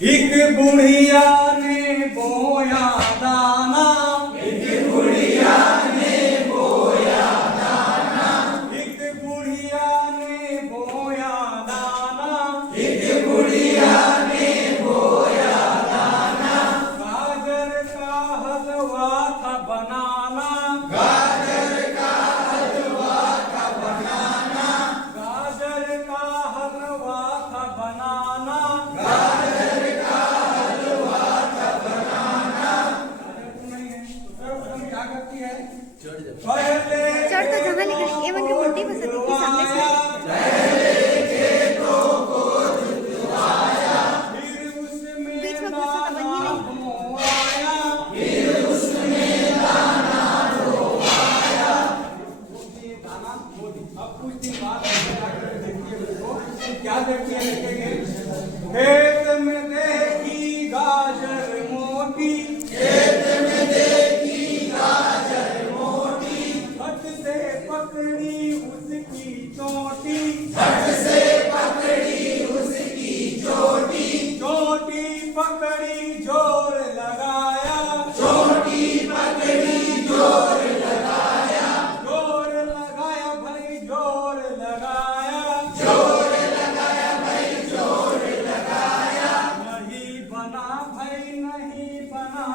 एक बुढ़िया ने बोया दाना, एक बुढ़िया ने बोया दाना, एक बुढ़िया ने बोया दाना, एक बुढ़िया ने बोया दाना। गाजर का हलवा था बनाना, गाजर का हलवा था बनाना, गाजर का हलवा था बनाना, गाजर का हलवा था बनाना। क्या करती है? चढ़ पहले चढ़ तो जगह लेकिन एवन की मूर्ति बसती थी सामने से। पहले खेतों को जुतवाया, फिर उसमें बीच में घुसा था बनी नहीं। बोया, फिर उसमें दाना डोबाया। ये दाना मोदी। अब कुछ दिन बाद आकर देखिए उसको, क्या देखिए देखेंगे? खेत में देखी गाजर मोटी, खेत में देखी गाजर मोटी, हट से पकड़ी उसकी चोटी, झट से पकड़ी उसकी चोटी, चोटी पकड़ी जोर लगाया, चोटी पकड़ी जोर लगाया, जोर लगाया भाई जोर लगाया, जोर लगाया भाई जोर लगाया। नहीं बना भाई नहीं बना,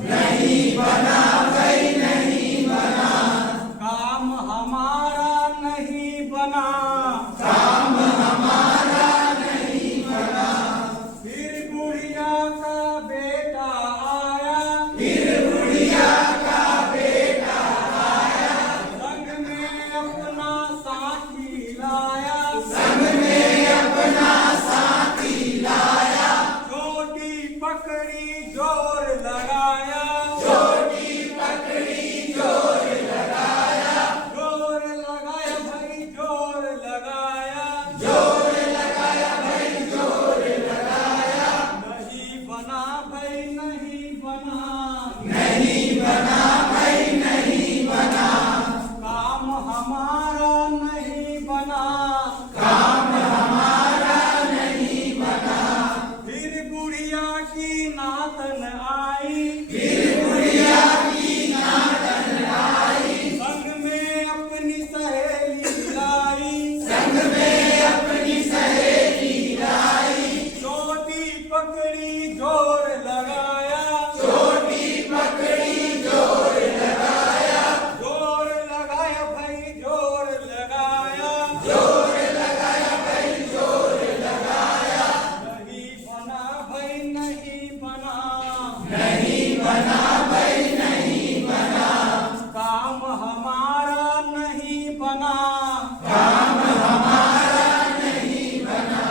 नहीं बना भाई नहीं बना, काम हमारा नहीं बना, काम हमारा नहीं बना। फिर बुढ़िया का बेटा आया, फिर बुढ़िया का बेटा आया, संग में अपना साथी लाया, संग में अपना साथी लाया, चोटी पकड़ी जोर लगाया, चोटी पकड़ी जोर लगाया, जोर लगाया भाई जोर लगाया, जोर लगाया भाई जोर लगाया। नहीं बना भाई नहीं बना, नहीं बना भाई नहीं बना, काम हमारा नहीं बना, काम हमारा नहीं बना। फिर बुढ़िया की नातन आई, फिर बुढ़िया की नातन आई, संग में अपनी सहेली लाई, संग में अपनी सहेली लाई, चोटी पकड़ी जोर लगाया, चोटी पकड़ी जोर लगाया, जोर लगाया भाई जोर लगाया, जोर लगाया भाई जोर लगाया। नहीं बना भाई नहीं बना, नहीं बना भाई नहीं बना, काम हमारा नहीं बना, काम हमारा नहीं बना।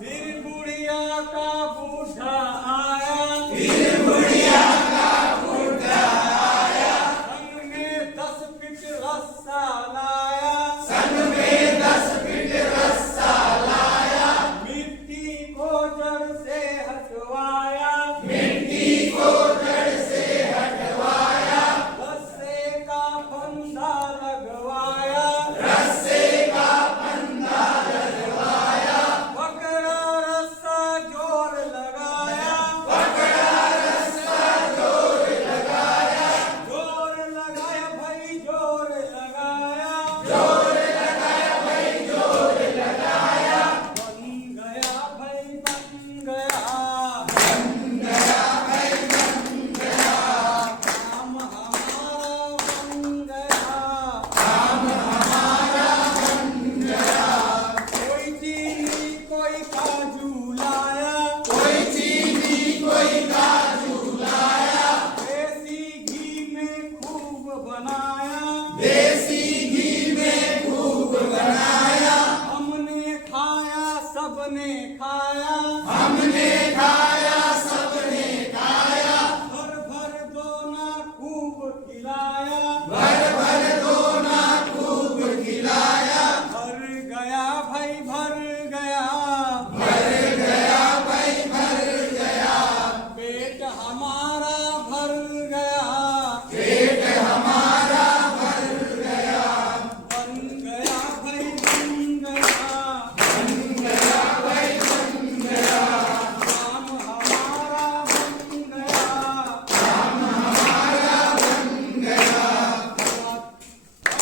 फिर बुढ़िया का बूढ़ा आया, फिर बुढ़िया का बूढ़ा आया, संग में 10 फीट रस्सा लाया, संग में 10 फीट रस्सा लाया, मिट्टी को जड़ से हटवाया, मिट्टी को जड़ से हटवाया, रस्से का फंदा लगवाया, रस्से का फंदा लगवाया, पकड़ा रस्सा जोर लगाया, पकड़ा रस्सा जोर लगाया, जोर लगाया भाई जोर लगाया, जोर लगाया भाई जोर लगाया। बन गया भाई बन गया, बन गया भाई बन गया, काम हमारा बन गया, काम हमारा बन गया। कोई चीनी कोई काजू लाया, कोई चीनी कोई काजू लाया, देसी घी में खूब बनाया, देसी घी में खूब बनाया, हमने खाया सबने खाया, हमने खाया सबने